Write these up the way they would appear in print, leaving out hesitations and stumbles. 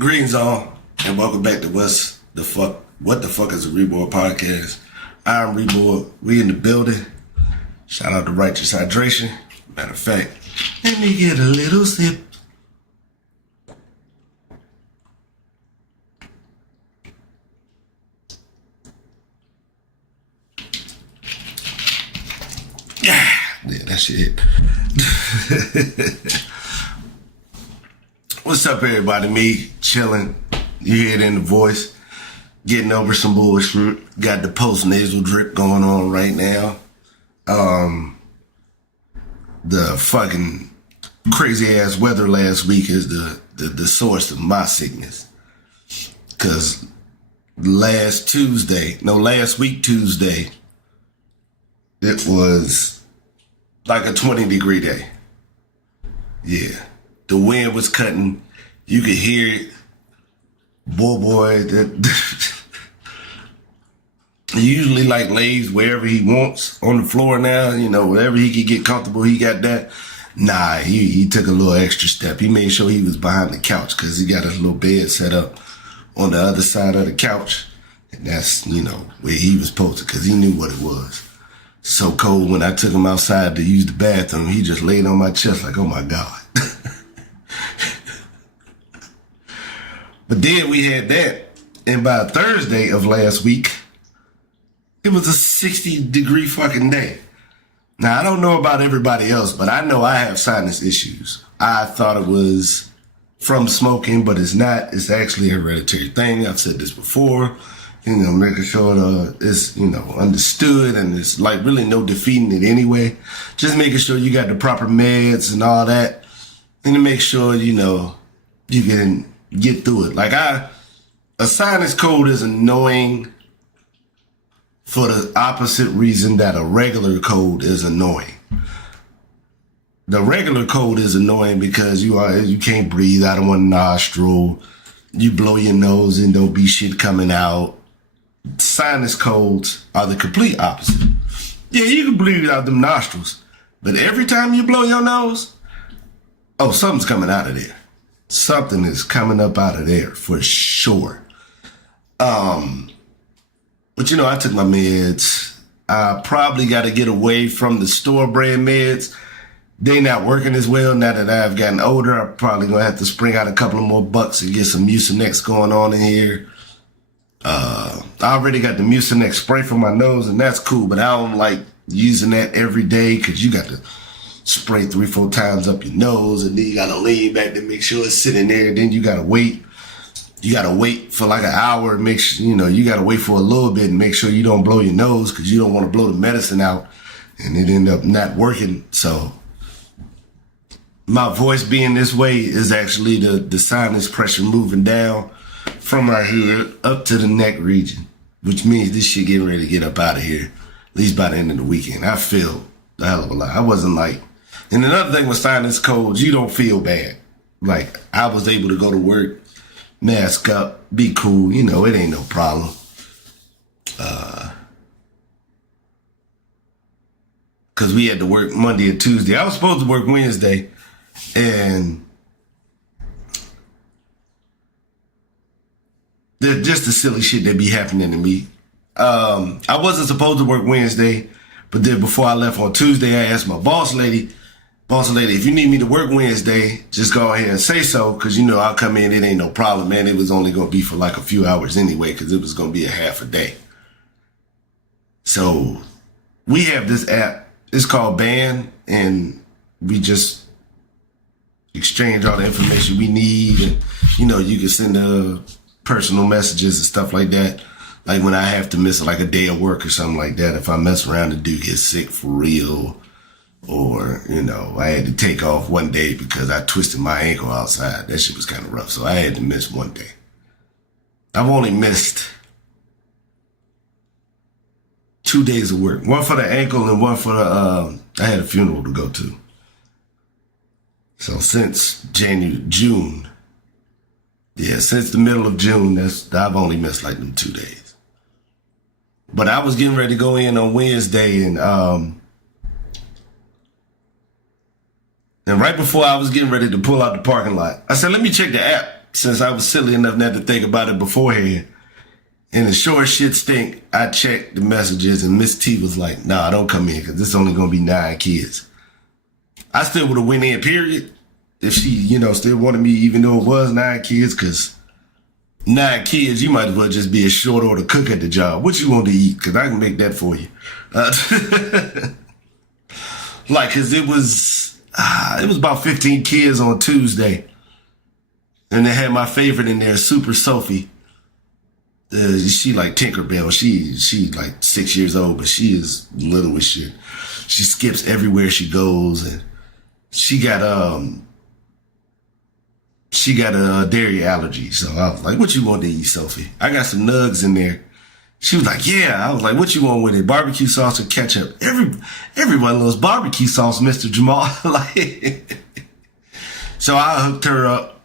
Greetings all, and welcome back to What the Fuck is a reborG podcast. I'm reborG. We in the building. Shout out to Righteous Hydration. Matter of fact, let me get a little sip. Yeah, that shit. What's up, everybody? Me chilling. You hear it in the voice. Getting over some bullshit. Got the post nasal drip going on right now. The fucking crazy ass weather last week is the source of my sickness. Cause last week Tuesday, it was like a 20-degree day. Yeah. The wind was cutting. You could hear it. Boy, that he usually like lays wherever he wants on the floor now. You know, wherever he could get comfortable, he got that. Nah, he took a little extra step. He made sure he was behind the couch because he got his little bed set up on the other side of the couch. And that's, you know, where he was posted because he knew what it was. So cold when I took him outside to use the bathroom, he just laid on my chest like, oh my God. But then we had that, and by Thursday of last week, it was a 60-degree fucking day. Now, I don't know about everybody else, but I know I have sinus issues. I thought it was from smoking, but it's not. It's actually a hereditary thing. I've said this before, you know, making sure it's, you know, understood, and it's like really no defeating it anyway. Just making sure you got the proper meds and all that, and to make sure, you know, you can get through it. Like a sinus cold is annoying for the opposite reason that a regular cold is annoying. The regular cold is annoying because you can't breathe out of one nostril. You blow your nose and don't be shit coming out. Sinus colds are the complete opposite. Yeah, you can breathe out them nostrils, but every time you blow your nose, oh, something's coming out of there. Something is coming up out of there for sure. But you know, I took my meds. I probably got to get away from the store brand meds. They not working as well now that I've gotten older. I'm probably gonna have to spring out a couple of more bucks and get some Mucinex going on in here. I already got the Mucinex spray for my nose, and that's cool, but I don't like using that every day because you got to spray 3-4 times up your nose, and then you gotta lean back to make sure it's sitting there. Then you gotta wait. You gotta wait for like an hour and make sure, you know, you gotta wait for a little bit and make sure you don't blow your nose because you don't want to blow the medicine out and it end up not working. So my voice being this way is actually the sinus pressure moving down from right here up to the neck region, which means this shit getting ready to get up out of here, at least by the end of the weekend. I feel a hell of a lot. I wasn't like, and another thing with sinus colds, you don't feel bad. Like, I was able to go to work, mask up, be cool. You know, it ain't no problem. Because we had to work Monday and Tuesday. I was supposed to work Wednesday, and just the silly shit that be happening to me. I wasn't supposed to work Wednesday, but then before I left on Tuesday, I asked my boss lady, if you need me to work Wednesday, just go ahead and say so, because, you know, I'll come in, it ain't no problem, man. It was only going to be for like a few hours anyway, because it was going to be a half a day. So we have this app. It's called Band, and we just exchange all the information we need. And, you know, you can send personal messages and stuff like that. Like when I have to miss like a day of work or something like that, if I mess around and do get sick for real, or, you know, I had to take off one day because I twisted my ankle outside. That shit was kind of rough. So I had to miss one day. I've only missed 2 days of work. One for the ankle and one for I had a funeral to go to. So since June, since the middle of June, I've only missed like them 2 days. But I was getting ready to go in on Wednesday, and right before I was getting ready to pull out the parking lot, I said, let me check the app. since I was silly enough not to think about it beforehand. And the short shit stink, I checked the messages and Miss T was like, nah, don't come in because this is only going to be 9 kids. I still would have went in, period, if she, still wanted me, even though it was 9 kids, because 9 kids, you might as well just be a short order cook at the job. What you want to eat? Because I can make that for you. Because it was about 15 kids on Tuesday. And they had my favorite in there, Super Sophie. She like Tinkerbell. She like 6 years old, but she is little as shit. She skips everywhere she goes, and she got a dairy allergy. So I was like, "What you want to eat, Sophie?" I got some nugs in there. She was like, "Yeah." I was like, "What you want with it? Barbecue sauce or ketchup?" Everyone loves barbecue sauce, Mr. Jamal. So I hooked her up.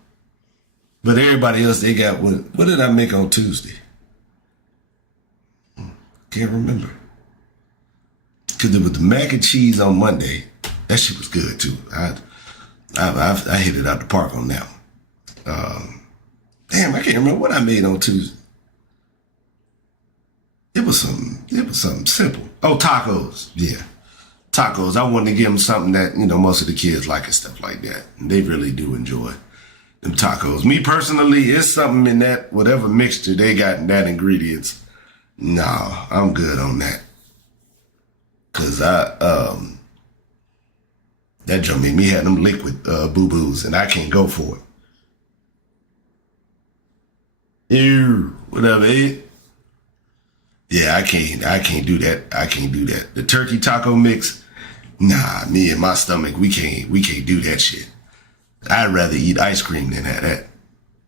But everybody else, they got what did I make on Tuesday? Can't remember. Because it was the mac and cheese on Monday. That shit was good too. I hit it out the park on that one. Damn, I can't remember what I made on Tuesday. It was something simple. Oh, tacos. Yeah. Tacos. I wanted to give them something that, most of the kids like and stuff like that. And they really do enjoy them tacos. Me personally, it's something in that, whatever mixture they got in that ingredients. No, I'm good on that. Cause that joint made me have them liquid boo-boos and I can't go for it. Ew, whatever. Yeah, I can't do that. I can't do that. The turkey taco mix, nah, me and my stomach, we can't do that shit. I'd rather eat ice cream than have that.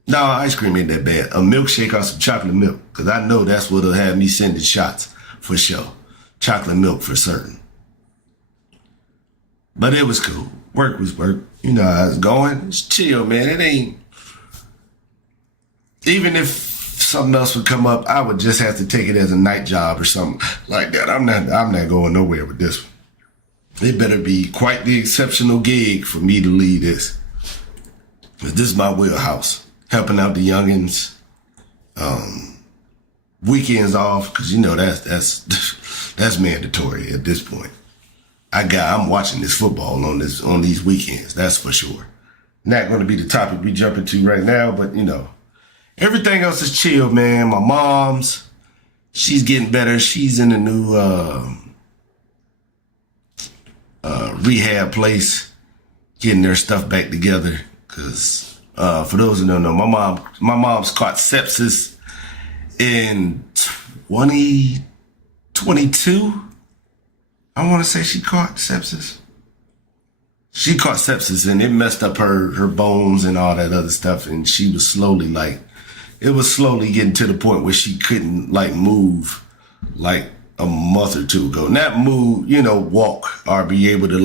No, ice cream ain't that bad. A milkshake or some chocolate milk, because I know that's what'll have me sending shots for sure. Chocolate milk for certain. But it was cool. Work was work. You know how it's going. It's chill, man. It ain't. Even if something else would come up, I would just have to take it as a night job or something like that. I'm not going nowhere with this one. It better be quite the exceptional gig for me to lead this. This is my wheelhouse. Helping out the youngins, weekends off, because that's mandatory at this point. I'm watching this football on these weekends, that's for sure. Not going to be the topic we jump into right now, but everything else is chill, man. My mom's, she's getting better. She's in a new rehab place, getting their stuff back together, because for those who don't know, my mom's caught sepsis in 2022. I want to say she caught sepsis. She caught sepsis and it messed up her bones and all that other stuff. And she was slowly getting to the point where she couldn't move like a month or two ago. Not move, walk or be able to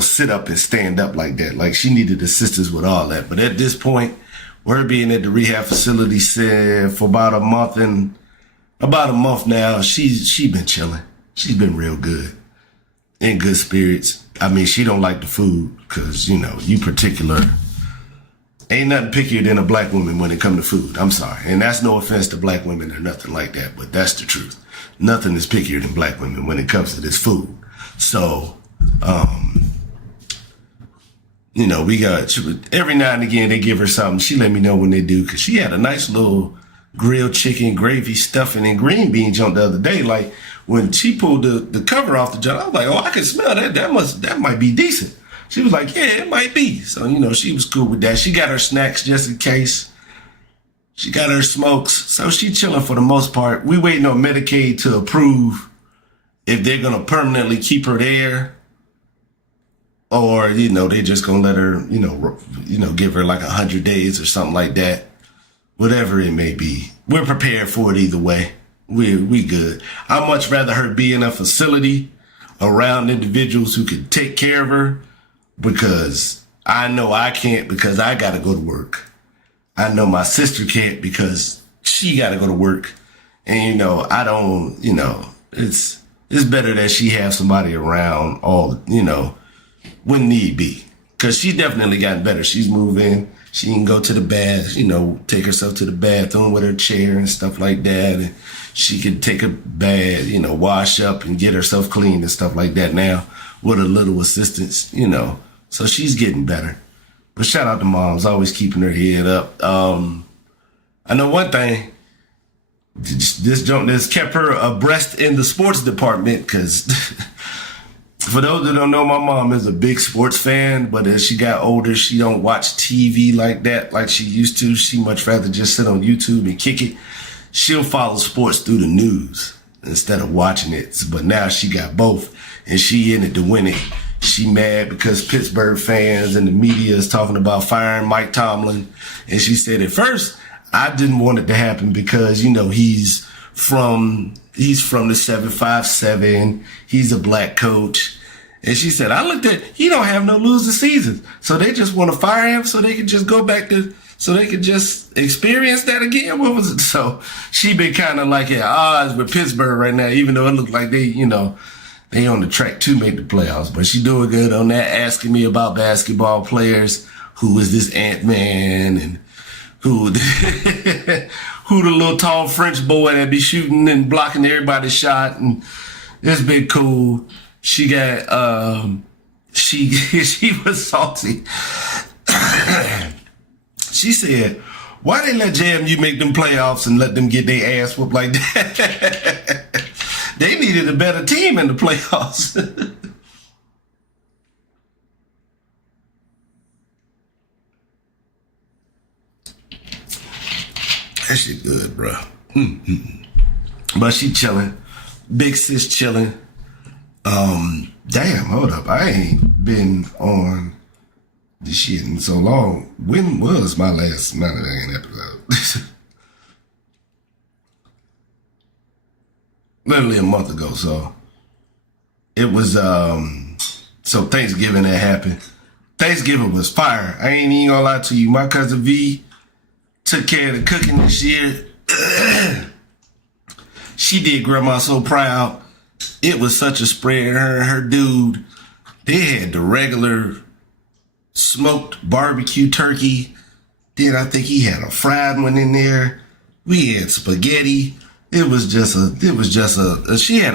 sit up and stand up like that. Like she needed assistance with all that. But at this point, we're being at the rehab facility for about a month now. She's been chilling. She's been real good, in good spirits. I mean, she don't like the food because, you particular, ain't nothing pickier than a black woman when it comes to food. I'm sorry. And that's no offense to black women or nothing like that, but that's the truth. Nothing is pickier than black women when it comes to this food. So, we got, every now and again, they give her something. She let me know when they do, because she had a nice little grilled chicken, gravy, stuffing, and green beans on the other day. Like, when she pulled the cover off the jar, I was like, oh, I can smell that. That might be decent. She was like, yeah, it might be. So, she was cool with that. She got her snacks just in case. She got her smokes. So she chilling for the most part. We waiting on Medicaid to approve if they're going to permanently keep her there, or, they just going to let her, give her like 100 days or something like that. Whatever it may be. We're prepared for it either way. We good. I'd much rather her be in a facility around individuals who can take care of her, because I know I can't, because I got to go to work. I know my sister can't because she got to go to work. And, I don't, it's better that she have somebody around when need be. Because she's definitely gotten better. She's moving. She can go to the bath, take herself to the bathroom with her chair and stuff like that. And she can take a bath, wash up and get herself clean and stuff like that now with a little assistance, So she's getting better. But shout out to moms, always keeping her head up. I know one thing, this jump has kept her abreast in the sports department because for those that don't know, my mom is a big sports fan, but as she got older, she don't watch TV like that like she used to. She much rather just sit on YouTube and kick it. She'll follow sports through the news instead of watching it. But now she got both, and she in it to win it. She mad because Pittsburgh fans and the media is talking about firing Mike Tomlin. And she said at first, I didn't want it to happen because, he's from the 757. He's a black coach. And she said, I looked at, he don't have no losing seasons. So they just want to fire him so they can just go back to, so they can just experience that again. What was it? So she been kind of like at odds with Pittsburgh right now, even though it looked like they, they on the track to make the playoffs. But she doing good on that, asking me about basketball players. Who is this Ant-Man and who the little tall French boy that be shooting and blocking everybody's shot, and it's been cool. She got she was salty. She said, why they let JMU make them playoffs and let them get their ass whooped like that? They needed a better team in the playoffs. That shit good, bro. But she chilling. Big sis chilling. Damn, hold up. I ain't been on this shit in so long. When was my last episode? Literally a month ago. So it was, so Thanksgiving that happened. Thanksgiving was fire. I ain't even gonna lie to you. My cousin V took care of the cooking this year. She did Grandma so proud. It was such a spread. Her and her dude, they had the regular smoked barbecue turkey. Then I think he had a fried one in there. We had spaghetti. She had a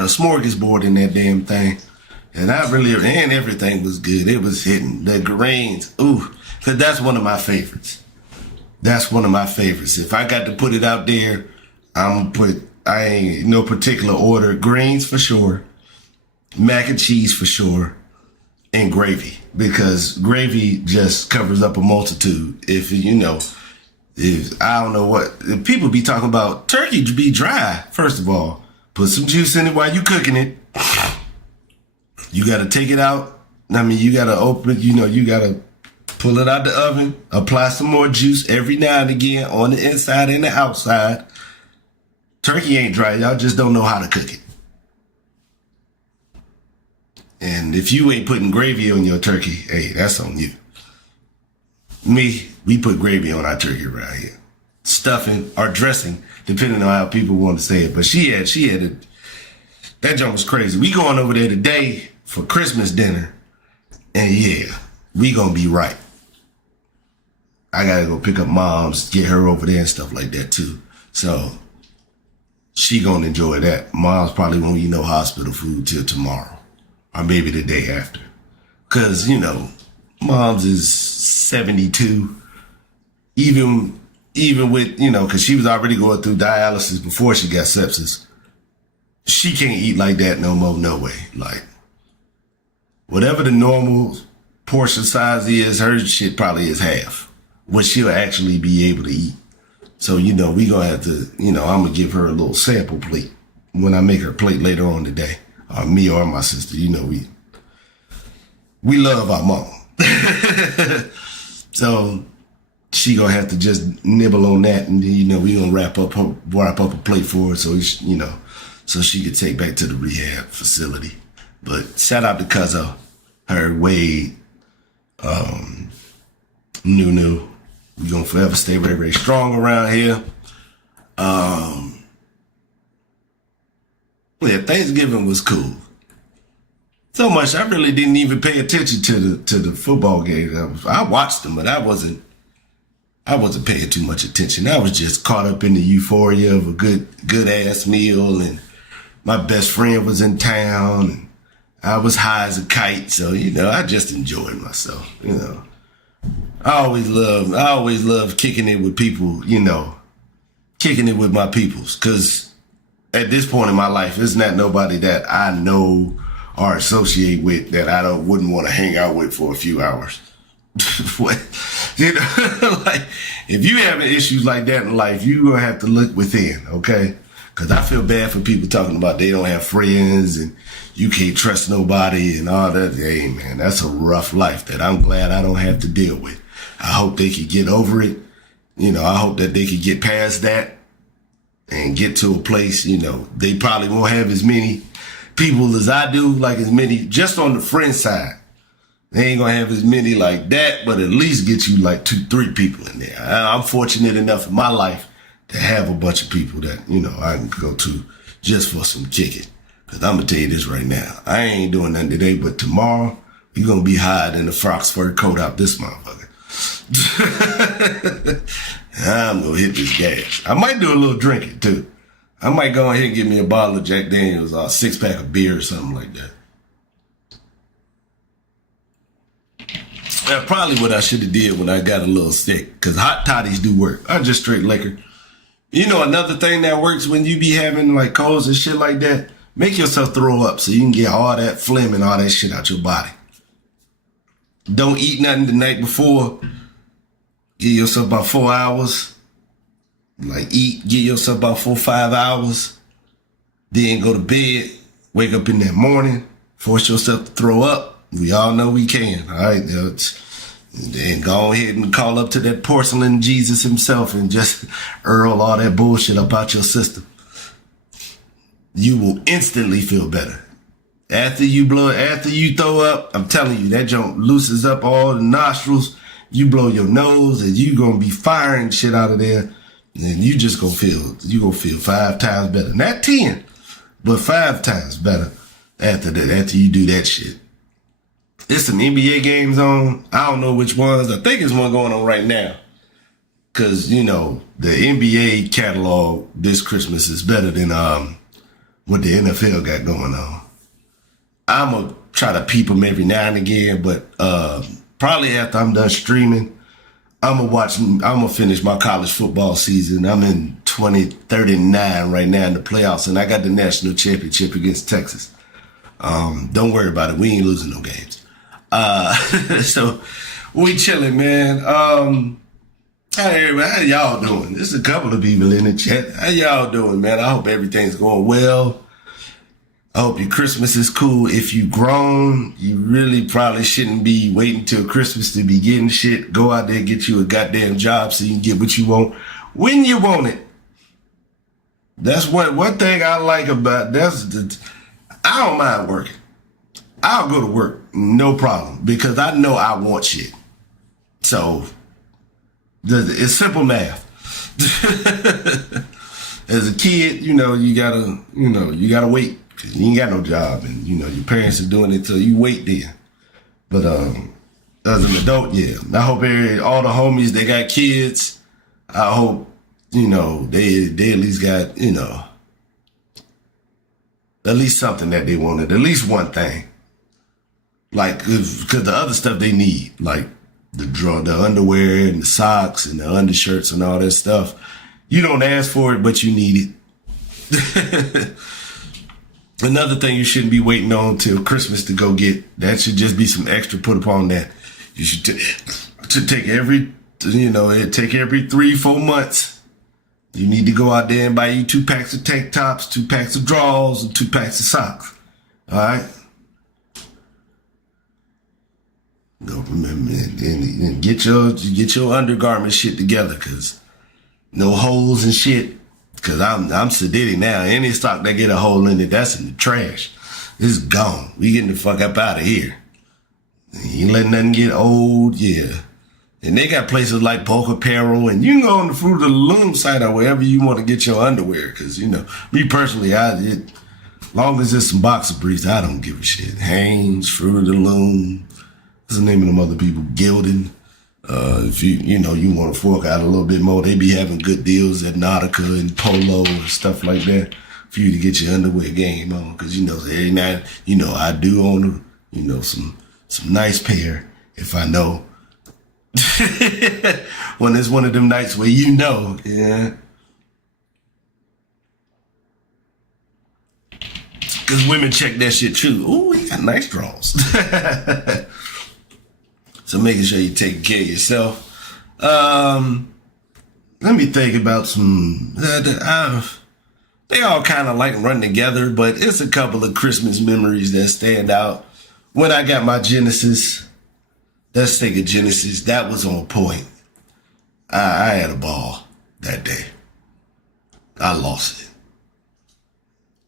smorgasbord in that damn thing. And and everything was good. It was hitting the greens. Ooh, cause that's one of my favorites. That's one of my favorites. If I got to put it out there, I ain't no particular order. Greens for sure, mac and cheese for sure, and gravy. Because gravy just covers up a multitude. If I don't know what, if people be talking about turkey to be dry, first of all, put some juice in it while you cooking it. You got to take it out. You got to open it, you got to pull it out the oven, apply some more juice every now and again on the inside and the outside. Turkey ain't dry. Y'all just don't know how to cook it. And if you ain't putting gravy on your turkey, hey, that's on you. We put gravy on our turkey around here. Stuffing or dressing, depending on how people want to say it. But she had it. That junk was crazy. We going over there today for Christmas dinner. And yeah, we gonna be right. I gotta go pick up Mom's, get her over there and stuff like that too. So she gonna enjoy that. Mom's probably won't eat no hospital food till tomorrow. Or maybe the day after. Cause, Mom's is 72. Even with, cause she was already going through dialysis before she got sepsis. She can't eat like that no more, no way. Like, whatever the normal portion size is, her shit probably is half what she'll actually be able to eat. So, we gonna have to, I'm gonna give her a little sample plate when I make her plate later on today. Or me or my sister, we love our mom. So she gonna have to just nibble on that, and then, we gonna wrap up a plate for her so so she could take back to the rehab facility. But shout out to Cuzzo, her Wade, Nunu. We gonna forever stay very, very strong around here. Yeah, Thanksgiving was cool. So much I really didn't even pay attention to the football game. I watched them, but I wasn't I wasn't paying too much attention. I was just caught up in the euphoria of a good ass meal, and my best friend was in town, and I was high as a kite. So, I just enjoyed myself, I always love kicking it with people, kicking it with my peoples. Cause at this point in my life, there's not nobody that I know or associate with that I wouldn't want to hang out with for a few hours. What? Like, if you having issues like that in life, you gonna have to look within, okay? Cause I feel bad for people talking about they don't have friends and you can't trust nobody and all that. Hey man, that's a rough life that I'm glad I don't have to deal with. I hope they could get over it. I hope that they could get past that and get to a place, they probably won't have as many people as I do, like as many, just on the friend side. They ain't gonna have as many like that, but at least get you like 2-3 people in there. I'm fortunate enough in my life to have a bunch of people that, I can go to just for some kicking. Cause I'm gonna tell you this right now. I ain't doing nothing today, but tomorrow we gonna be hiding in the fox fur coat out this motherfucker. I'm gonna hit this gas. I might do a little drinking too. I might go ahead and get me a bottle of Jack Daniels or a 6-pack of beer or something like that. That's probably what I should have did when I got a little sick, because hot toddies do work. I just straight liquor. Another thing that works when you be having like colds and shit like that, make yourself throw up so you can get all that phlegm and all that shit out your body. Don't eat nothing the night before. Give yourself about 4 hours. Give yourself about 4-5 hours. Then go to bed. Wake up in that morning. Force yourself to throw up. We all know we can, all right? Then go ahead and call up to that porcelain Jesus himself and just hurl all that bullshit up out your system. You will instantly feel better. After you throw up, I'm telling you, that junk loosens up all the nostrils. You blow your nose and you gonna be firing shit out of there. And you gonna feel 5 times better. Not 10, but 5 times better after you do that shit. There's some NBA games on. I don't know which ones. I think there's one going on right now. Cause, the NBA catalog this Christmas is better than what the NFL got going on. I'm going to try to peep them every now and again, but probably after I'm done streaming, I'm going to finish my college football season. I'm in 2039 right now in the playoffs, and I got the national championship against Texas. Don't worry about it. We ain't losing no games. So we chilling, man. Hey, man, how y'all doing? There's a couple of people in the chat. How y'all doing, man? I hope everything's going well. I hope your Christmas is cool. If you grown, you really probably shouldn't be waiting till Christmas to be getting shit. Go out there and get you a goddamn job so you can get what you want when you want it. That's one thing I like about I don't mind working. I'll go to work, no problem, because I know I want shit. So it's simple math. As a kid, you gotta wait. Cause you ain't got no job, and your parents are doing it till you wait there. But as an adult, yeah, I hope all the homies they got kids. I hope they at least got at least something that they wanted, at least one thing. Like, cause the other stuff they need, like the underwear and the socks and the undershirts and all that stuff, you don't ask for it, but you need it. Another thing you shouldn't be waiting on till Christmas to go get. That should just be some extra put upon that. You should take every 3-4 months. You need to go out there and buy you 2 packs of tank tops, 2 packs of drawers, and 2 packs of socks. All right. Go remember and get your undergarment shit together, cause no holes and shit. Cause I'm sedated now. Any stock that get a hole in it, that's in the trash. It's gone. We getting the fuck up out of here. You ain't letting nothing get old, yeah. And they got places like Polk Apparel, and you can go on the Fruit of the Loom site or wherever you want to get your underwear. Cause me personally, long as it's some boxer briefs, I don't give a shit. Hanes, Fruit of the Loom. What's the name of them other people? Gildan. If you want to fork out a little bit more, they be having good deals at Nautica and Polo and stuff like that for you to get your underwear game on. Cause every night, I do own some nice pair if I know. When it's one of them nights where yeah. Cause women check that shit too. Ooh, he got nice draws. So making sure you take care of yourself. Let me think about some. They all kind of like run together, but it's a couple of Christmas memories that stand out. When I got my Genesis, let's take a Genesis. That was on point. I had a ball that day. I lost it.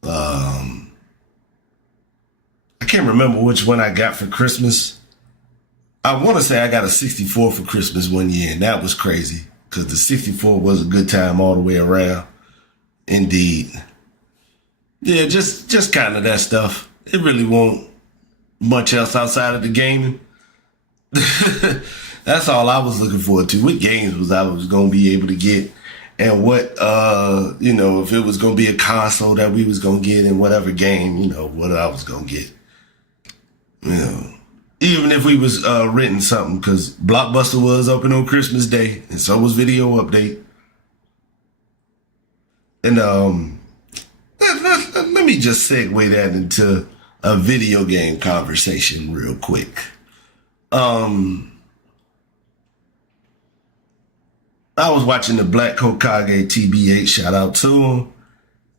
I can't remember which one I got for Christmas. I want to say I got a 64 for Christmas one year, and that was crazy because the 64 was a good time all the way around. Indeed. Yeah, just kind of that stuff. It really won't much else outside of the gaming. That's all I was looking forward to. What games I was going to be able to get, and what, if it was going to be a console that we was going to get, and whatever game, what I was going to get. Even if we was renting something, because Blockbuster was open on Christmas Day, and so was Video Update. And let me just segue that into a video game conversation real quick. I was watching the Black Hokage TB8, shout out to him,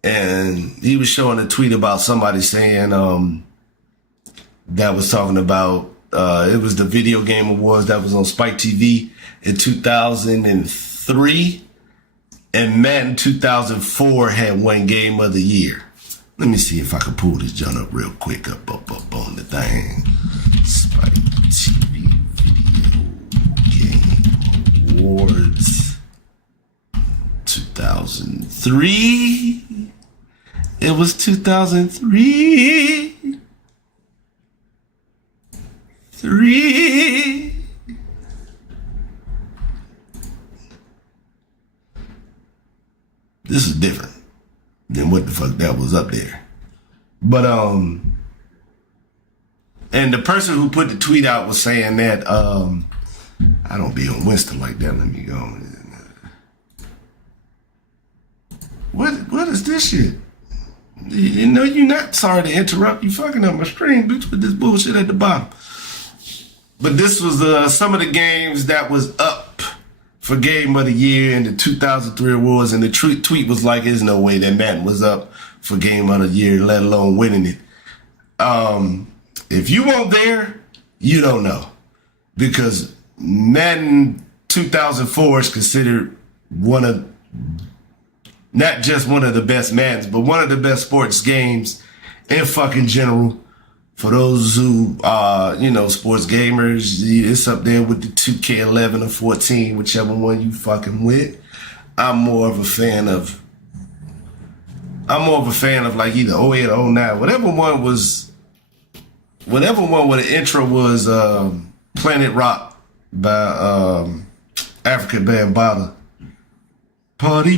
and he was showing a tweet about somebody saying that was talking about it was the Video Game Awards that was on Spike TV in 2003, and Madden 2004 had won Game of the Year. Let me see if I can pull this joint up real quick up on the thing. Spike TV Video Game Awards 2003. It was 2003. This is different than what the fuck that was up there. But and the person who put the tweet out was saying that I don't be on Winston like that. Let me go. What is this shit? You're not sorry to interrupt. You fucking up my stream, bitch, with this bullshit at the bottom. But this was some of the games that was up for Game of the Year in the 2003 awards, and the tweet was like, "There's no way that Madden was up for Game of the Year, let alone winning it." If you weren't there, you don't know, because Madden 2004 is considered not just one of the best Maddens, but one of the best sports games in fucking general. For those who are, sports gamers, it's up there with the 2K11 or 14, whichever one you fucking with. I'm more of a fan of like either 08 or 09. Whatever one where the intro was Planet Rock by Africa Bambaataa. Party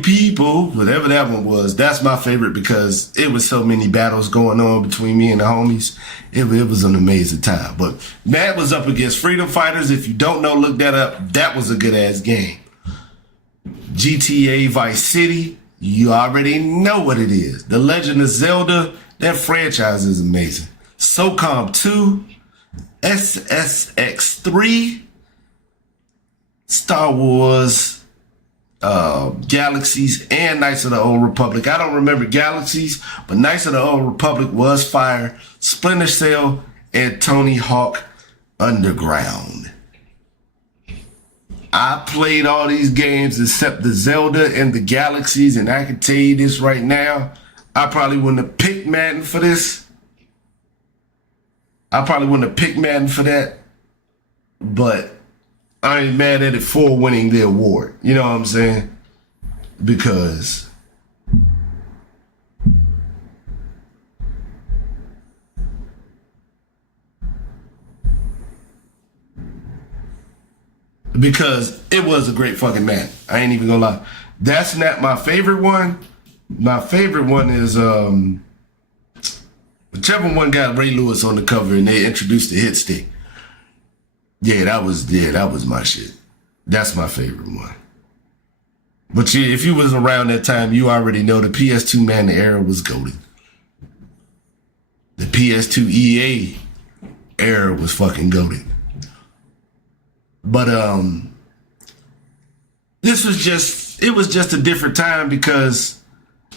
people, whatever that one was, that's my favorite because it was so many battles going on between me and the homies. It was an amazing time. But Matt was up against Freedom Fighters. If you don't know, look that up. That was a good ass game. GTA Vice City, you already know what it is. The Legend of Zelda, that franchise is amazing. SOCOM 2, SSX3, Star Wars, Galaxies, and Knights of the Old Republic. I don't remember Galaxies, but Knights of the Old Republic was fire. Splinter Cell and Tony Hawk Underground. I played all these games except the Zelda and the Galaxies, and I can tell you this right now, I probably wouldn't have picked Madden for this. I probably wouldn't have picked Madden for that, but I ain't mad at it for winning the award. You know what I'm saying? Because because it was a great fucking man. I ain't even gonna lie. That's not my favorite one. My favorite one is whichever one got Ray Lewis on the cover and they introduced the hit stick. Yeah, that was my shit. That's my favorite one. But yeah, if you was around that time, you already know the PS2 man era was goated. The PS2 EA era was fucking goated. But it was just a different time because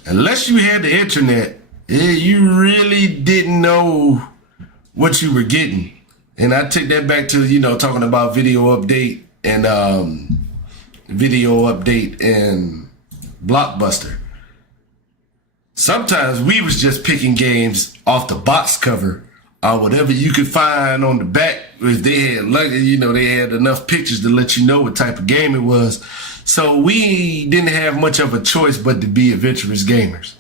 unless you had the internet, you really didn't know what you were getting. And I take that back to, talking about video update and Blockbuster. Sometimes we was just picking games off the box cover or whatever you could find on the back. If they had lucky, they had enough pictures to let you know what type of game it was. So we didn't have much of a choice but to be adventurous gamers.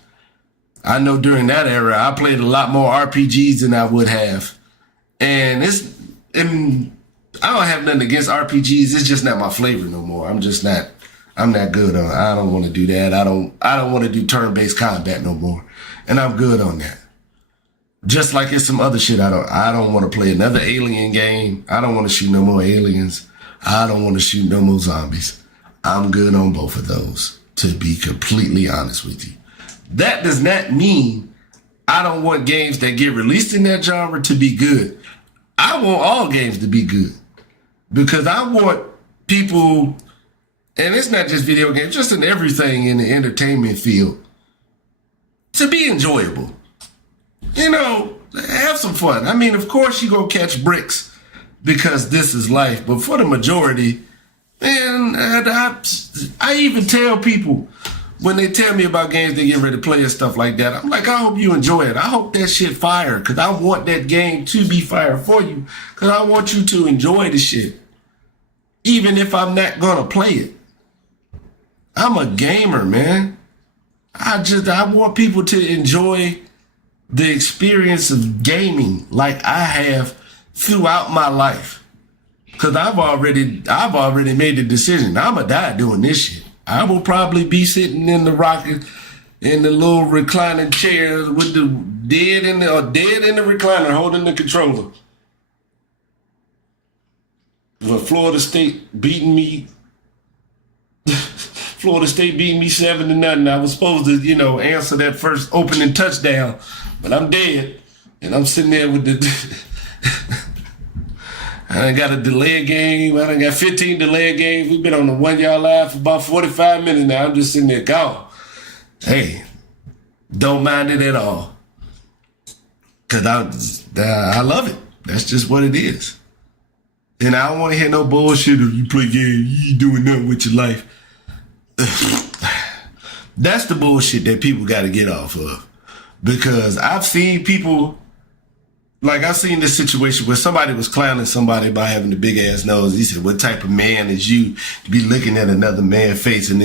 I know during that era, I played a lot more RPGs than I would have. And I don't have nothing against RPGs. It's just not my flavor no more. I'm not good on it. I don't want to do that. I don't want to do turn-based combat no more. And I'm good on that. Just like it's some other shit I don't want to play another alien game. I don't want to shoot no more aliens. I don't want to shoot no more zombies. I'm good on both of those, to be completely honest with you. That does not mean I don't want games that get released in that genre to be good. I want all games to be good because I want people, and it's not just video games, just in everything in the entertainment field, to be enjoyable. Have some fun. I mean, of course you're going to catch bricks because this is life, but for the majority, man, I even tell people when they tell me about games they get ready to play and stuff like that, I'm like, I hope you enjoy it. I hope that shit fire because I want that game to be fire for you because I want you to enjoy the shit, even if I'm not going to play it. I'm a gamer, man. I want people to enjoy the experience of gaming like I have throughout my life. Cause I've already made the decision. I'ma die doing this shit. I will probably be sitting in the little reclining chair with the dead in the recliner holding the controller. With Florida State beating me 7-0. I was supposed to, answer that first opening touchdown, but I'm dead. And I'm sitting there with I done got a delayed game. I done got 15 delayed games. We've been on the 1 yard line for about 45 minutes now. I'm just sitting there going, hey, don't mind it at all. Cause I love it. That's just what it is. And I don't want to hear no bullshit of you play games, you doing nothing with your life. That's the bullshit that people got to get off of. Because I've seen people, I've seen this situation where somebody was clowning somebody by having the big ass nose. He said, what type of man is you to be looking at another man's face? And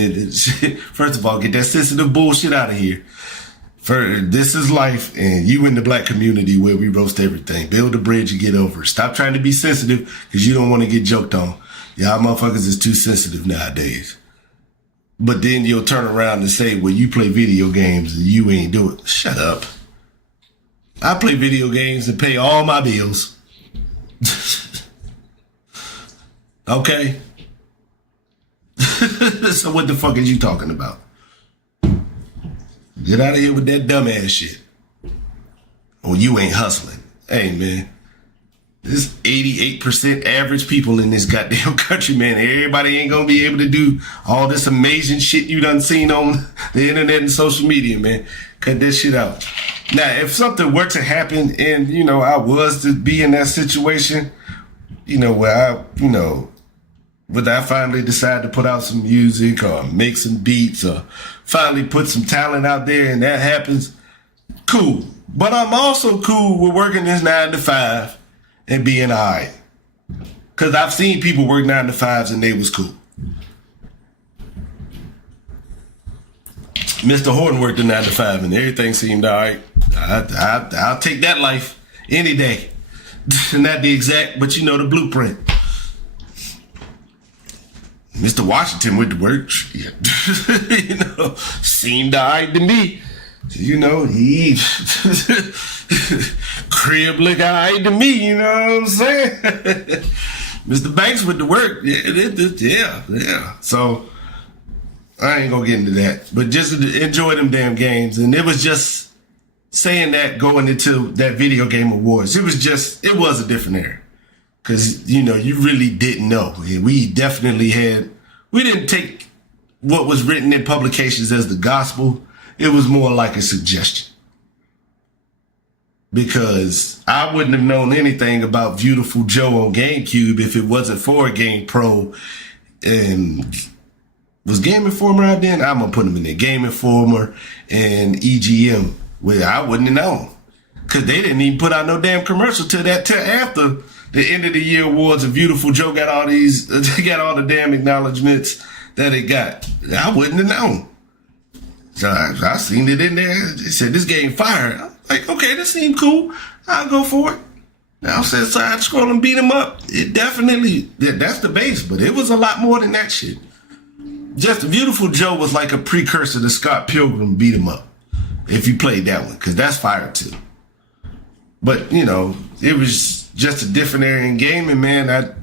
first of all, get that sensitive bullshit out of here. This is life, and you in the black community where we roast everything. Build a bridge and get over it. Stop trying to be sensitive because you don't want to get joked on. Y'all motherfuckers is too sensitive nowadays. But then you'll turn around and say, well, you play video games and you ain't do it. Shut up. I play video games and pay all my bills. Okay? So what the fuck is you talking about? Get out of here with that dumbass shit. Or you ain't hustling. Hey, man. There's 88% average people in this goddamn country, man. Everybody ain't gonna be able to do all this amazing shit you done seen on the internet and social media, man. Cut that shit out. Now, if something were to happen and, I was to be in that situation, where I finally decide to put out some music or make some beats or finally put some talent out there and that happens, cool. But I'm also cool with working this 9 to 5 and being all right. Because I've seen people work 9 to 5s and they was cool. Mr. Horton worked a 9 to 5 and everything seemed all right. I'll take that life any day. Not the exact, but the blueprint. Mr. Washington went to work. You know, seemed all right to me. You know, he crib look all right to me, you know what I'm saying? Mr. Banks went to work. Yeah. So I ain't gonna get into that. But just enjoy them damn games. And it was just saying that going into that video game awards. It was a different era. Cause, you know, you really didn't know. We didn't take what was written in publications as the gospel. It was more like a suggestion. Because I wouldn't have known anything about Beautiful Joe on GameCube if it wasn't for Game Pro. And was Game Informer out then? I'm going to put them in there. Game Informer and EGM, where I wouldn't have known. Because they didn't even put out no damn commercial till after the end of the year awards. And Beautiful Joe got all the damn acknowledgments that it got. I wouldn't have known. So I seen it in there. They said, this game fire. I'm like, okay, this seemed cool. I'll go for it. Now, since side scroll and beat him up, it definitely, that's the base, but it was a lot more than that shit. Just Beautiful Joe was like a precursor to Scott Pilgrim beat him up. If you played that one, because that's fire too. But, you know, it was just a different area in gaming, man.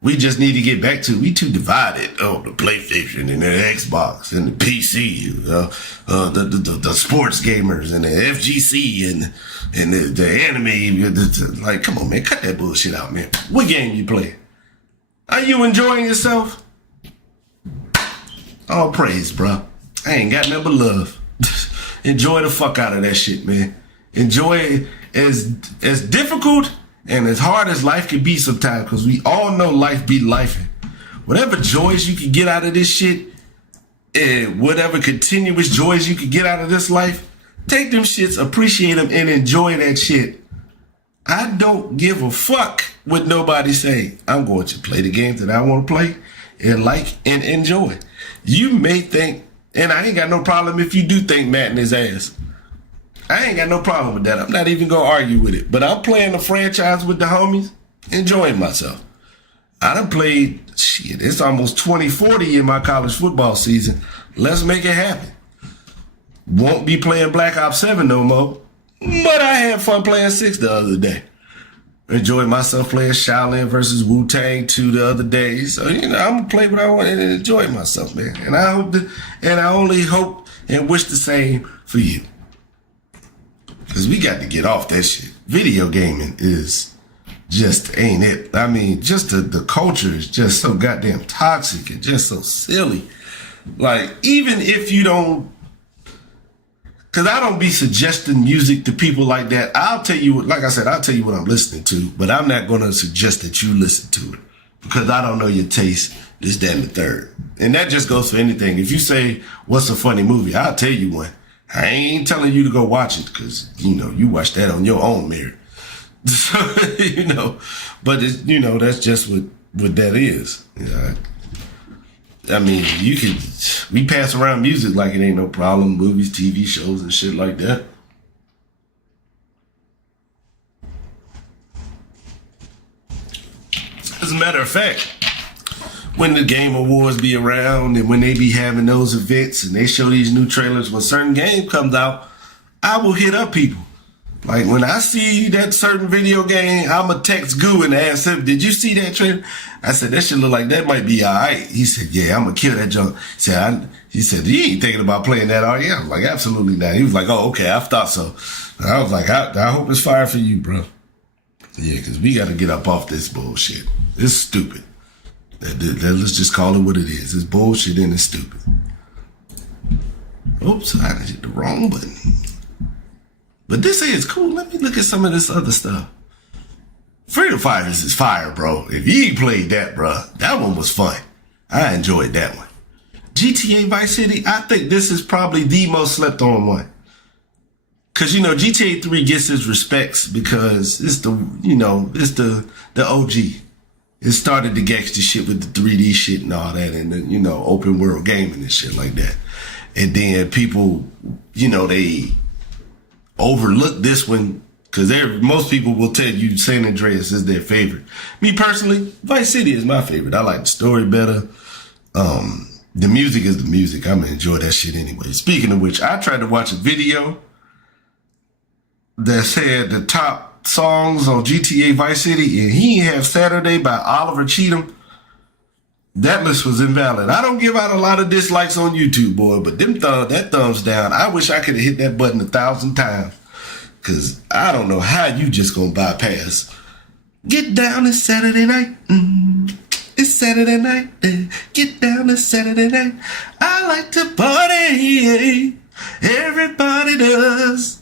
We just need to get back to. We too divided. Oh, the PlayStation and the Xbox and the PC, the sports gamers and the FGC and the anime. Like, come on, man, cut that bullshit out, man. What game you play? Are you enjoying yourself? All praise, bro. I ain't got nothing but love. Enjoy the fuck out of that shit, man. Enjoy it as difficult and as hard as life can be sometimes, because we all know life be lifing. Whatever joys you can get out of this shit, and whatever continuous joys you can get out of this life, take them shits, appreciate them, and enjoy that shit. I don't give a fuck what nobody say. I'm going to play the games that I want to play and like and enjoy. You may think, and I ain't got no problem if you do think Matt in his ass. I ain't got no problem with that. I'm not even going to argue with it. But I'm playing the franchise with the homies, enjoying myself. I done played, shit, it's almost 2040 in my college football season. Let's make it happen. Won't be playing Black Ops 7 no more. But I had fun playing 6 the other day. Enjoyed myself playing Shaolin versus Wu-Tang 2 the other day. So, you know, I'm going to play what I want and enjoy myself, man. And I only hope and wish the same for you. Because we got to get off that shit. Video gaming is just ain't it. I mean, just the culture is just so goddamn toxic and just so silly. Like, even if you don't, because I don't be suggesting music to people like that. I'll tell you, like I said, I'll tell you what I'm listening to, but I'm not going to suggest that you listen to it because I don't know your taste, this, that, and the third. And that just goes for anything. If you say, what's a funny movie? I'll tell you one. I ain't telling you to go watch it because, you know, you watch that on your own merit. So, you know, but, it's, you know, that's just what that is. You know, I mean, we pass around music like it ain't no problem. Movies, TV shows, and shit like that. As a matter of fact, when the Game Awards be around and when they be having those events and they show these new trailers, when certain game comes out, I will hit up people. Like when I see that certain video game, I'ma text Goo and ask him, did you see that trailer? I said, that shit look like that might be all right. He said, yeah, I'm gonna kill that junk. He said, you ain't thinking about playing that, are you? I was like, absolutely not. He was like, oh, okay, I thought so. And I was like, I hope it's fire for you, bro. Yeah, because we got to get up off this bullshit. It's stupid. Let's just call it what it is. It's bullshit and it's stupid. Oops, I hit the wrong button. But this is cool. Let me look at some of this other stuff. Freedom Fighters is fire, bro. If you ain't played that, bro, that one was fun. I enjoyed that one. GTA Vice City, I think this is probably the most slept on one. Cause you know, GTA 3 gets its respects because it's the OG. It started the gangster shit with the 3D shit and all that and then, you know, open world gaming and shit like that. And then people, you know, they overlooked this one Because most people will tell you San Andreas is their favorite. Me personally, Vice City is my favorite. I like the story better. The music is the music. I'm going to enjoy that shit anyway. Speaking of which, I tried to watch a video that said the top songs on GTA Vice City, and he have Saturday by Oliver Cheatham. That list was invalid. I don't give out a lot of dislikes on YouTube, boy, but that thumbs down, I wish I could have hit that button 1,000 times. Because I don't know how you just going to bypass. Get down to Saturday night. It's Saturday night. Get down to Saturday night. I like to party. Everybody does.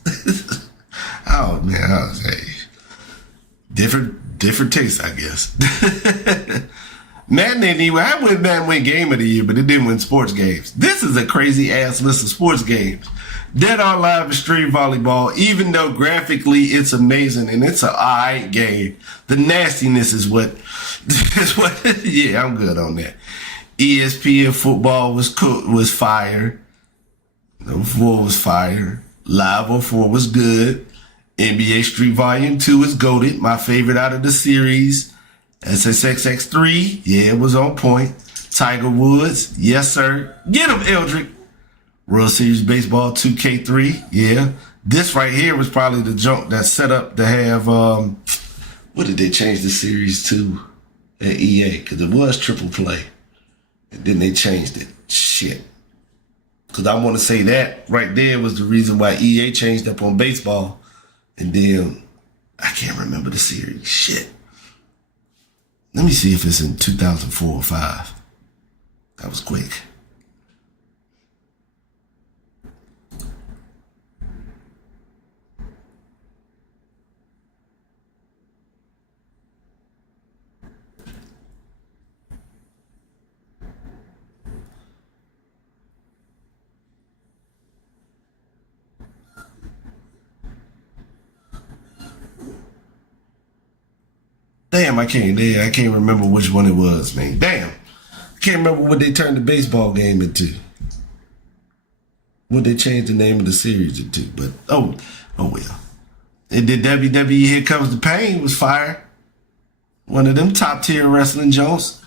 Oh, man. I was, hey, different taste, I guess. Madden didn't even, I went Madden win game of the year, but it didn't win sports games. This is a crazy ass list of sports games. Dead on Live Extreme Volleyball, even though graphically it's amazing and it's an alright game, the nastiness is what, yeah, I'm good on that. ESPN football was fire. 04 was fire. Live 04 was good. NBA Street Volume 2 is goated, my favorite out of the series. SSXX3, yeah, it was on point. Tiger Woods, yes sir. Get him, Eldrick. World Series Baseball 2K3, yeah. This right here was probably the junk that set up to have, what did they change the series to at EA? Because it was triple play. And then they changed it. Shit. Because I want to say that right there was the reason why EA changed up on baseball. And then, I can't remember the series. Shit. Let me see if it's in 2004 or 5. That was quick. Damn, I can't remember which one it was, man. Damn. I can't remember what they turned the baseball game into. What they changed the name of the series into. But, oh well. And then WWE Here Comes the Pain was fire. One of them top tier wrestling joints.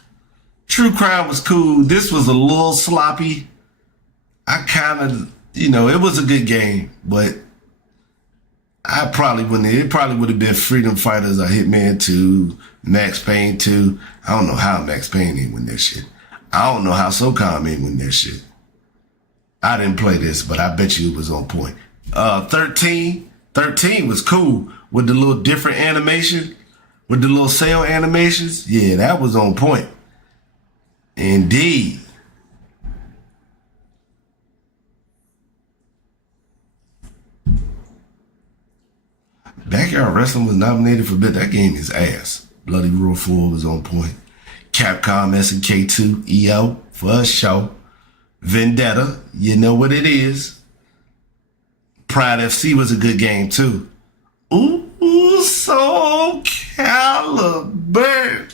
True Crime was cool. This was a little sloppy. I kind of, it was a good game, but it probably would have been Freedom Fighters or Hitman 2, Max Payne 2. I don't know how Max Payne ain't win that shit. I don't know how SOCOM ain't win that shit. I didn't play this, but I bet you it was on point. 13 was cool with the little different animation, with the little cell animations. Yeah, that was on point. Indeed. Backyard Wrestling was nominated for bit. That game is ass. Bloody Roar 4 was on point. Capcom SNK 2 EO for a show. Vendetta, you know what it is. Pride FC was a good game too. Ooh, Soul Calibur,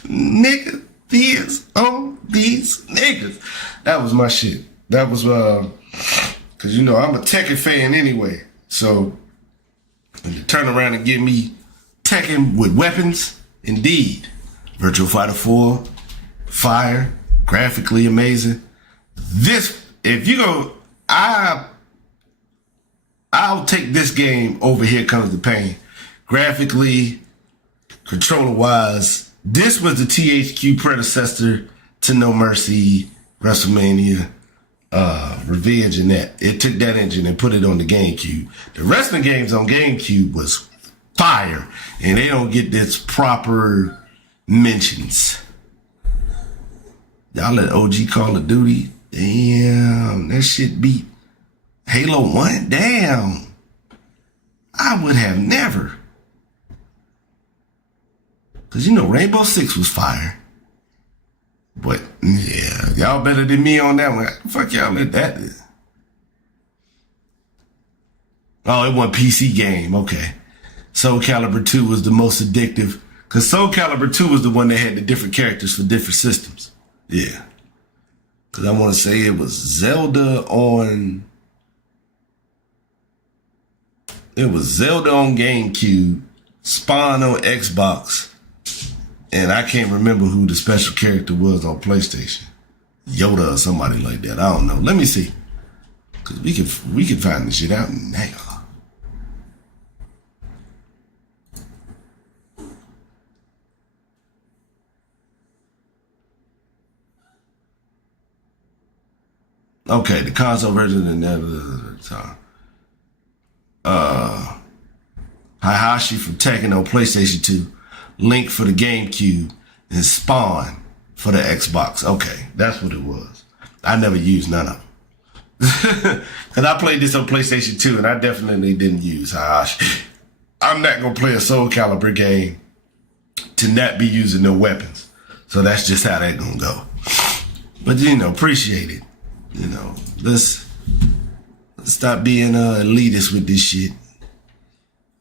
nigga, these on these niggas. That was my shit. That was cause I'm a Tekken fan anyway. So when you turn around and give me Tekken with weapons, indeed. Virtual Fighter 4, fire, graphically amazing. This, if you go, I'll take this game over Here Comes the Pain. Graphically, controller-wise, this was the THQ predecessor to No Mercy, WrestleMania, Revenge, and that. It took that engine and put it on the GameCube. The wrestling games on GameCube was fire, and they don't get this proper mentions. Y'all let OG Call of Duty. Damn, that shit beat Halo 1. Damn. I would have never. Because Rainbow Six was fire. But, yeah, y'all better than me on that one. Fuck y'all let that. Oh, it wasn't PC game. Okay. Soul Calibur 2 was the most addictive. Because Soul Calibur 2 was the one that had the different characters for different systems. Yeah. Because I want to say it was Zelda on It was Zelda on GameCube, Spawn on Xbox, and I can't remember who the special character was on PlayStation. Yoda or somebody like that. I don't know. Let me see. Cause we can find this shit out now. Okay, the console version and that Hayashi from Tekken on PlayStation 2, Link for the GameCube, and Spawn for the Xbox. Okay, that's what it was. I never used none of them. Because I played this on PlayStation 2 and I definitely didn't use Hayashi. I'm not going to play a Soul Calibur game to not be using no weapons. So that's just how that going to go. But, appreciate it. Let's stop being elitist with this shit.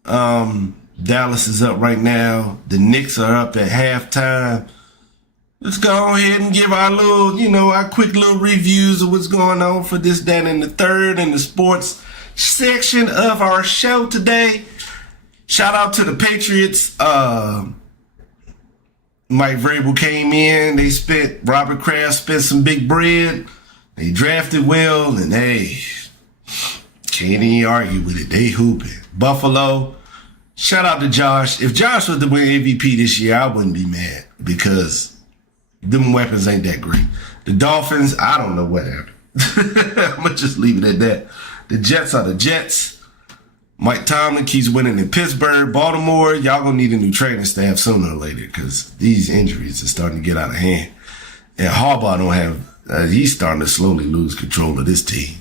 Dallas is up right now. The Knicks are up at halftime. Let's go ahead and give our our quick little reviews of what's going on for this, that, and the third in the sports section of our show today. Shout out to the Patriots. Mike Vrabel came in. Robert Kraft spent some big bread. They drafted well, and hey, can't even argue with it. They hooping. Buffalo. Shout out to Josh. If Josh was to win MVP this year, I wouldn't be mad because them weapons ain't that great. The Dolphins, I don't know what happened. I'm going to just leave it at that. The Jets are the Jets. Mike Tomlin keeps winning in Pittsburgh. Baltimore, y'all going to need a new training staff sooner or later because these injuries are starting to get out of hand. And Harbaugh don't have, he's starting to slowly lose control of this team.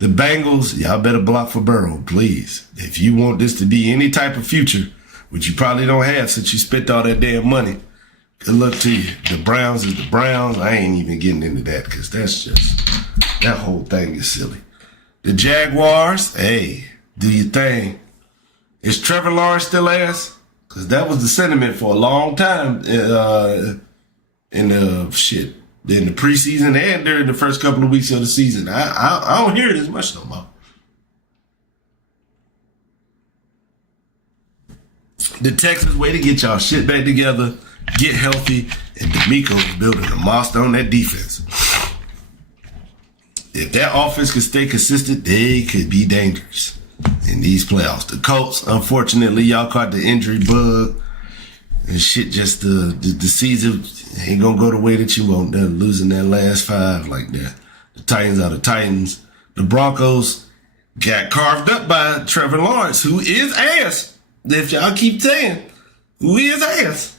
The Bengals, y'all better block for Burrow, please. If you want this to be any type of future, which you probably don't have since you spent all that damn money, good luck to you. The Browns is the Browns. I ain't even getting into that because that whole thing is silly. The Jaguars, hey, do your thing. Is Trevor Lawrence still ass? Because that was the sentiment for a long time in the preseason and during the first couple of weeks of the season. I don't hear it as much no more. The Texans way to get y'all shit back together, get healthy, and DeMeco's building a monster on that defense. If that offense could stay consistent, they could be dangerous in these playoffs. The Colts, unfortunately, y'all caught the injury bug. And shit, just the season ain't gonna go the way that you want. They're losing that last five like that. The Titans are the Titans. The Broncos got carved up by Trevor Lawrence, who is ass. If y'all keep saying, who is ass.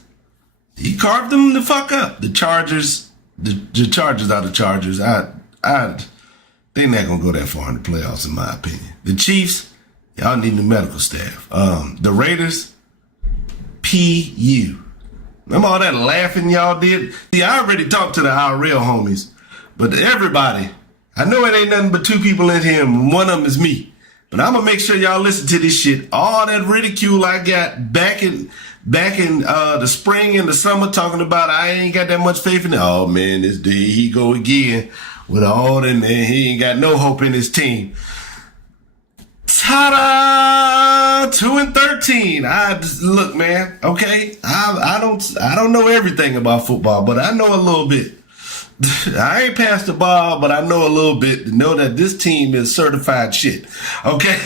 He carved them the fuck up. The Chargers, the Chargers are the Chargers. They're not gonna go that far in the playoffs, in my opinion. The Chiefs, y'all need new medical staff. The Raiders, PU. Remember all that laughing y'all did? See, I already talked to the IRL homies, but everybody, I know it ain't nothing but two people in here, and one of them is me. But I'm gonna make sure y'all listen to this shit. All that ridicule I got back in the spring and the summer talking about I ain't got that much faith in it. Oh man, this day he go again with all that, man. He ain't got no hope in his team. Ta-da! 2-13. Look, man. Okay, I don't know everything about football, but I know a little bit. I ain't passed the ball, but I know a little bit to know that this team is certified shit. Okay,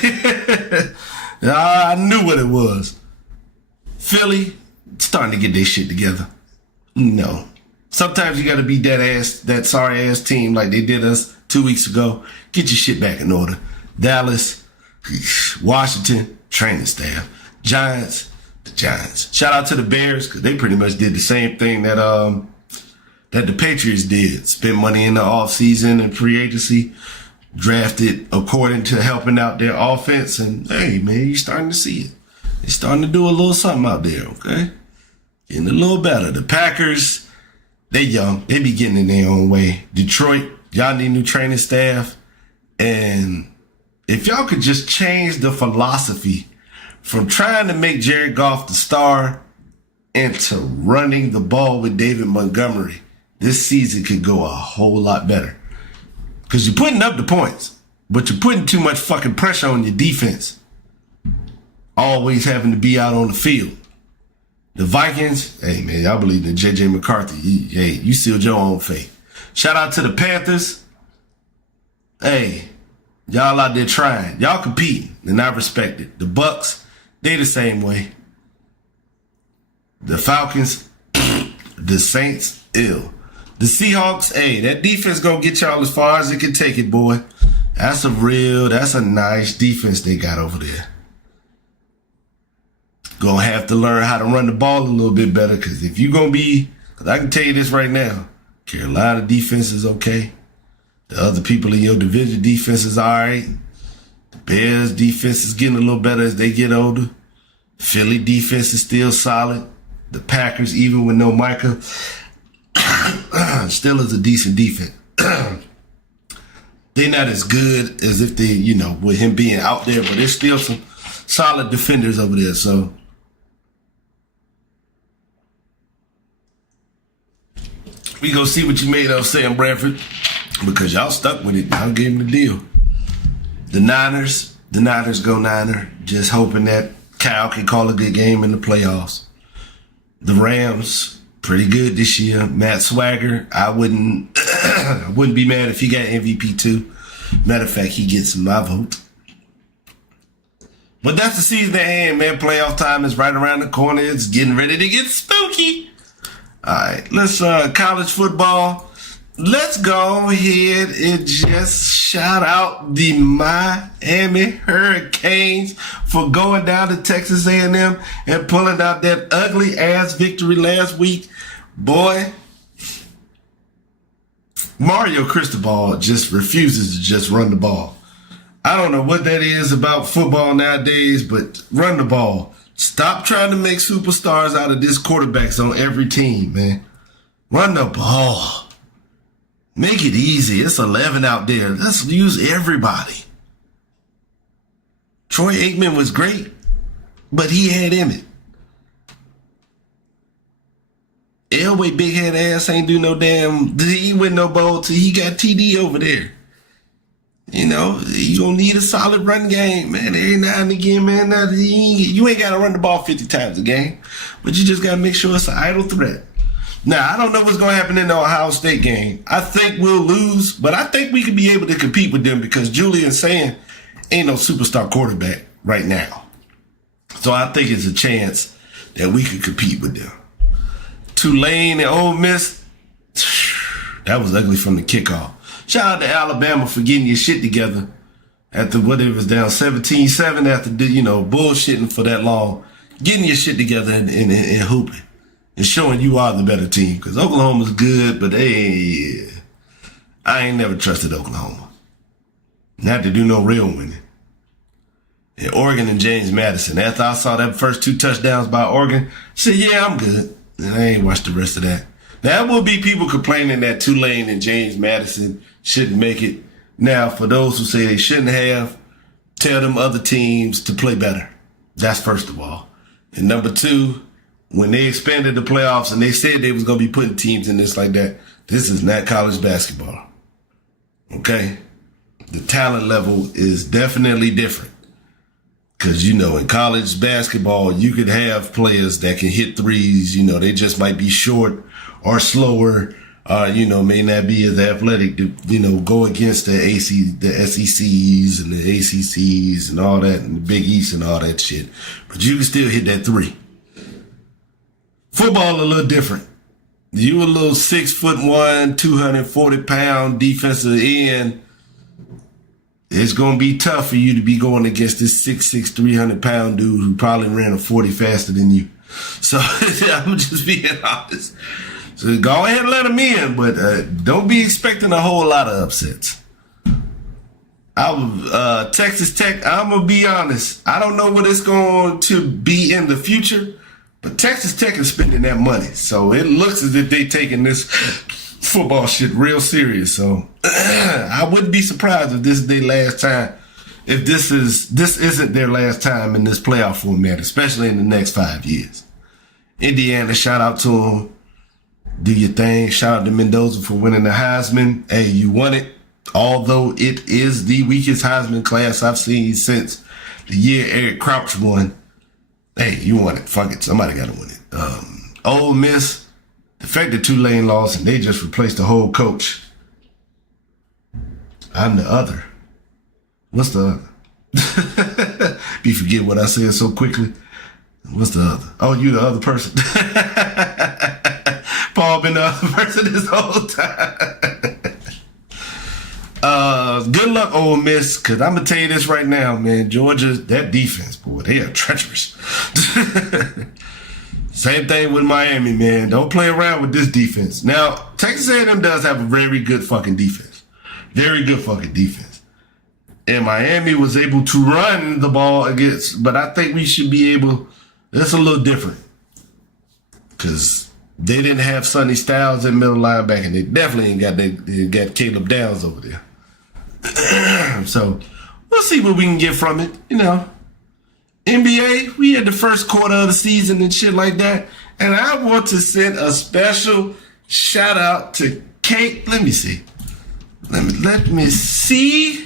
I knew what it was. Philly starting to get their shit together. No, sometimes you got to beat that sorry ass team like they did us 2 weeks ago. Get your shit back in order. Dallas, Washington, training staff. Giants, the Giants. Shout out to the Bears because they pretty much did the same thing that the Patriots did. Spent money in the offseason and free agency. Drafted according to helping out their offense. And hey, man, you're starting to see it. They're starting to do a little something out there, okay? Getting a little better. The Packers, they young. They be getting in their own way. Detroit, y'all need new training staff. And if y'all could just change the philosophy from trying to make Jared Goff the star into running the ball with David Montgomery, this season could go a whole lot better. Because you're putting up the points, but you're putting too much fucking pressure on your defense. always having to be out on the field. The Vikings, hey man, y'all believe in J.J. McCarthy. You sealed your own fate. Shout out to the Panthers. Hey, y'all out there trying. Y'all compete, and I respect it. The Bucks, they the same way. The Falcons, the Saints, ill. The Seahawks, hey, that defense gonna get y'all as far as it can take it, boy. That's a nice defense they got over there. Gonna have to learn how to run the ball a little bit better, because if you're gonna be, because I can tell you this right now, Carolina defense is okay. The other people in your division defense is all right. The Bears defense is getting a little better as they get older. Philly defense is still solid. The Packers, even with no Micah, still is a decent defense. They're not as good as if they, with him being out there, but there's still some solid defenders over there. So we go see what you made of Sam Bradford, because y'all stuck with it. Y'all gave him the deal. The Niners go Niner, just hoping that Kyle can call a good game in the playoffs. The Rams, pretty good this year. Matt Swagger, I wouldn't be mad if he got MVP too. Matter of fact, he gets my vote. But that's the season at hand, man. Playoff time is right around the corner. It's getting ready to get spooky. All right, let's college football. Let's go ahead and just shout out the Miami Hurricanes for going down to Texas A&M and pulling out that ugly ass victory last week. Boy, Mario Cristobal just refuses to just run the ball. I don't know what that is about football nowadays, but run the ball. Stop trying to make superstars out of this quarterbacks on every team, man. Run the ball. Make it easy. It's 11 out there. Let's use everybody. Troy Aikman was great, but he had Emmett. Elway big head ass ain't do no damn. He win no bowl till he got TD over there. You gonna need a solid run game, man. Every now and again, man. You ain't gotta run the ball 50 times a game, but you just gotta make sure it's an idle threat. Now, I don't know what's gonna happen in the Ohio State game. I think we'll lose, but I think we could be able to compete with them because Julian Sand ain't no superstar quarterback right now. So I think it's a chance that we could compete with them. Tulane and Ole Miss, that was ugly from the kickoff. Shout out to Alabama for getting your shit together after whatever was down 17-7 after bullshitting for that long. Getting your shit together and hooping and showing you are the better team. Because Oklahoma's good, but hey, I ain't never trusted Oklahoma. Not to do no real winning. And Oregon and James Madison. After I saw that first 2 touchdowns by Oregon, I said, yeah, I'm good. And I ain't watched the rest of that. Now, there will be people complaining that Tulane and James Madison shouldn't make it. Now, for those who say they shouldn't have, tell them other teams to play better. That's first of all. And number 2, when they expanded the playoffs and they said they was going to be putting teams in this like that, this is not college basketball. Okay? The talent level is definitely different. Because, in college basketball, you could have players that can hit threes. They just might be short or slower, may not be as athletic to, go against the SECs and the ACCs and all that, and the Big East and all that shit. But you can still hit that 3. Football a little different. You a little 6'1", 240-pound defensive end. It's going to be tough for you to be going against this 6'6", 300-pound dude who probably ran a 40 faster than you. So I'm just being honest. So go ahead and let him in, but don't be expecting a whole lot of upsets. Texas Tech, I'm going to be honest. I don't know what it's going to be in the future, but Texas Tech is spending that money. So it looks as if they're taking this football shit real serious. So I wouldn't be surprised if this is their last time. If this isn't their last time in this playoff format, especially in the next 5 years. Indiana, shout out to them. Do your thing. Shout out to Mendoza for winning the Heisman. Hey, you won it. Although it is the weakest Heisman class I've seen since the year Eric Crouch won. Hey, you won it. Fuck it. Somebody got to win it. Ole Miss, the fact that Tulane lost and they just replaced the whole coach. I'm the other. What's the other? You forget what I said so quickly. What's the other? Oh, you the other person. Paul been the other person this whole time. Good luck, Ole Miss, because I'm going to tell you this right now, man. Georgia, that defense, boy, they are treacherous. Same thing with Miami, man. Don't play around with this defense. Now, Texas A&M does have a very good fucking defense. Very good fucking defense. And Miami was able to run the ball against, but I think we should be able, that's a little different. Because they didn't have Sonny Styles in middle linebacker. They definitely ain't got Caleb Downs over there. So we'll see what we can get from it. You know, NBA, we had the first quarter of the season and shit like that. And I want to send a special shout out to Kate. Let me see. Let me see.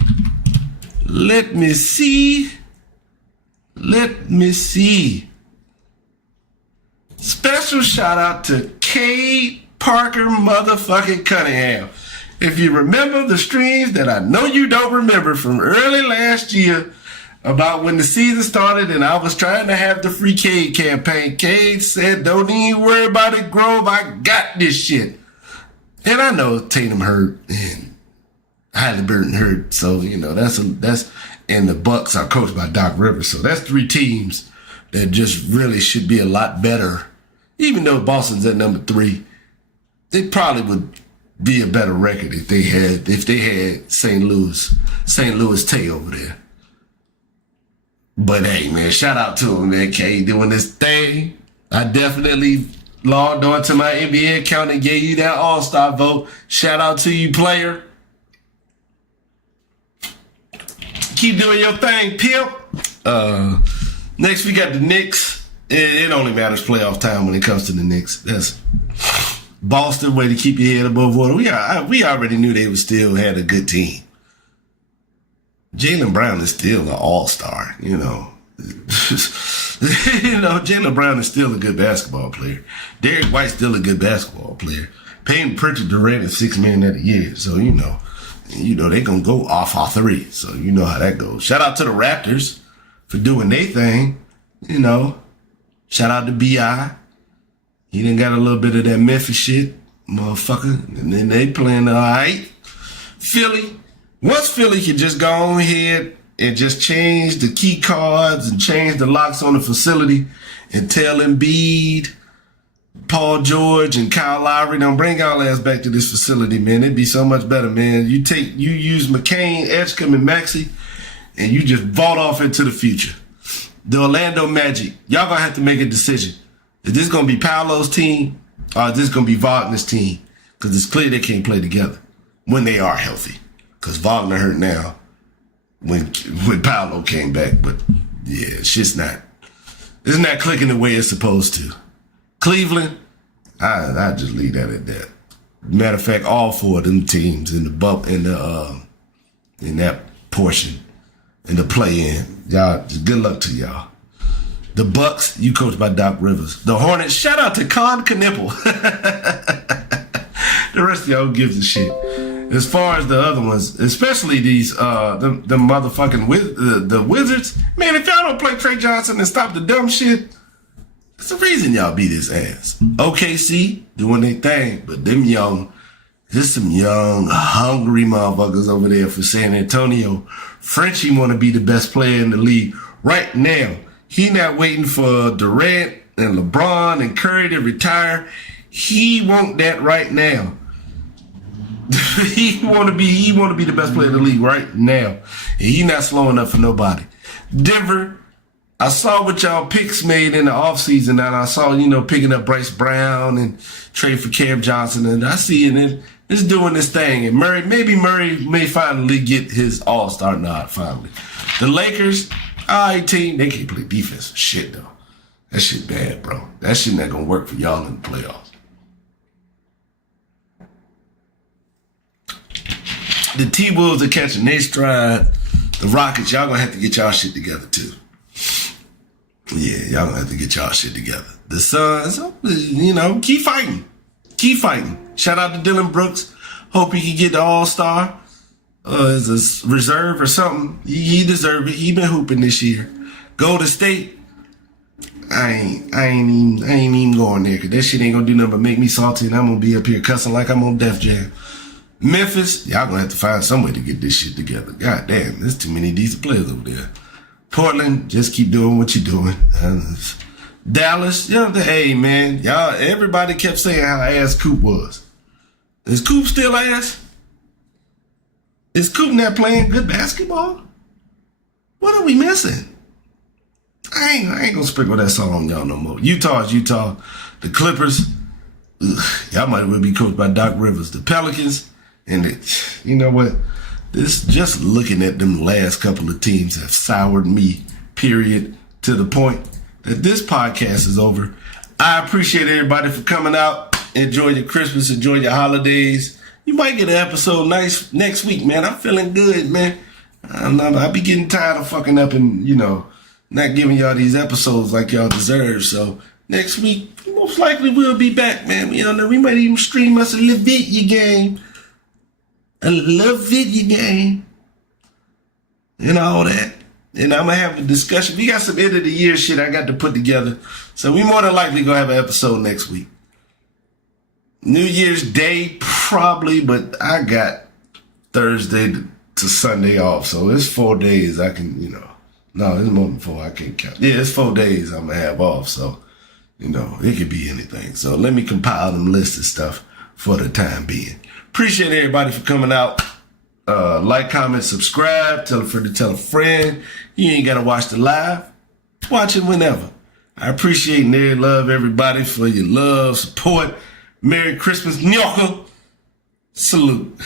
Special shout out to Kate Parker motherfucking Cunningham. If you remember the streams that I know you don't remember from early last year about when the season started and I was trying to have the free Cade campaign, Cade said, don't even worry about it, Grove. I got this shit. And I know Tatum hurt and Halliburton hurt. So, you know, that's and the Bucks are coached by Doc Rivers. So that's three teams that just really should be a lot better. Even though Boston's at number 3, they probably would be a better record if they had St. Louis Tay over there. But hey, man, shout out to him, man. K doing this thing. I definitely logged on to my NBA account and gave you that All-Star vote. Shout out to you, player. Keep doing your thing, pimp. Next we got the Knicks. It only matters playoff time when it comes to the Knicks. That's Boston, way to keep your head above water. We already knew they still had a good team. Jaylen Brown is still an all-star, you know. Jaylen Brown is still a good basketball player. Derek White's still a good basketball player. Payton Pritchard directed $6 million a year, so you know they gonna go off all 3. So you know how that goes. Shout out to the Raptors for doing their thing, you know. Shout out to B.I. He done got a little bit of that Memphis shit, motherfucker. And then they playing all right. Philly. Once Philly could just go on ahead and just change the key cards and change the locks on the facility and tell Embiid, Paul George, and Kyle Lowry, don't bring y'all ass back to this facility, man. It'd be so much better, man. You use McCain, Edgecombe, and Maxey, and you just vault off into the future. The Orlando Magic, y'all gonna have to make a decision. Is this going to be Paolo's team or is this going to be Wagner's team? Because it's clear they can't play together when they are healthy. Because Wagner hurt now when Paolo came back. But yeah, it's not clicking the way it's supposed to. Cleveland, I just leave that at that. Matter of fact, all 4 of them teams in that portion, in the play-in, y'all, just good luck to y'all. The Bucks, you coached by Doc Rivers. The Hornets, shout out to Con Knipple. The rest of y'all gives a shit. As far as the other ones, especially these, the motherfucking the Wizards, man, if y'all don't play Trey Johnson and stop the dumb shit, there's a reason y'all beat his ass. OKC, doing their thing, but there's some young, hungry motherfuckers over there for San Antonio. Frenchie want to be the best player in the league right now. He not waiting for Durant and LeBron and Curry to retire. He want that right now. he want to be the best player in the league right now. And he not slowing up for nobody. Denver, I saw what y'all picks made in the offseason, and I saw, picking up Bryce Brown and trade for Cam Johnson, and I see it's doing this thing. And Murray may finally get his all-star nod finally. The Lakers, all right, team, they can't play defense for shit, though. That shit bad, bro. That shit not gonna work for y'all in the playoffs. The T-Wolves are catching their stride. The Rockets, y'all gonna have to get y'all shit together, too. Yeah, y'all gonna have to get y'all shit together. The Suns, keep fighting. Keep fighting. Shout out to Dylan Brooks. Hope he can get the All-Star as a reserve or something. He deserve it. He been hooping this year. Golden State, I ain't even going there because that shit ain't gonna do nothing but make me salty and I'm gonna be up here cussing like I'm on Def Jam. Memphis, y'all gonna have to find some way to get this shit together. God damn, there's too many decent players over there. Portland, just keep doing what you're doing. Dallas, hey man, y'all, everybody kept saying how ass Coop was. Is Coop still ass? Is Coop not playing good basketball? What are we missing? I ain't gonna sprinkle that song on y'all no more. Utah's Utah. The Clippers, y'all might well be coached by Doc Rivers. The Pelicans, and you know what? This just looking at them last couple of teams have soured me, period, to the point that this podcast is over. I appreciate everybody for coming out. Enjoy your Christmas. Enjoy your holidays. You might get an episode next week, man. I'm feeling good, man. I be getting tired of fucking up and, not giving y'all these episodes like y'all deserve. So next week, most likely we'll be back, man. We might even stream us a little video game. A little video game. And all that. And I'm going to have a discussion. We got some end of the year shit I got to put together. So we more than likely going to have an episode next week. New Year's Day, probably, but I got Thursday to Sunday off. So it's 4 days I can, No, it's more than 4. I can't count. Yeah, it's 4 days I'm going to have off. So, it could be anything. So let me compile them lists of stuff for the time being. Appreciate everybody for coming out. Like, comment, subscribe. Tell a friend to tell a friend. You ain't got to watch the live. Watch it whenever. I appreciate and love everybody for your love, support. Merry Christmas, Nyoko. Salute.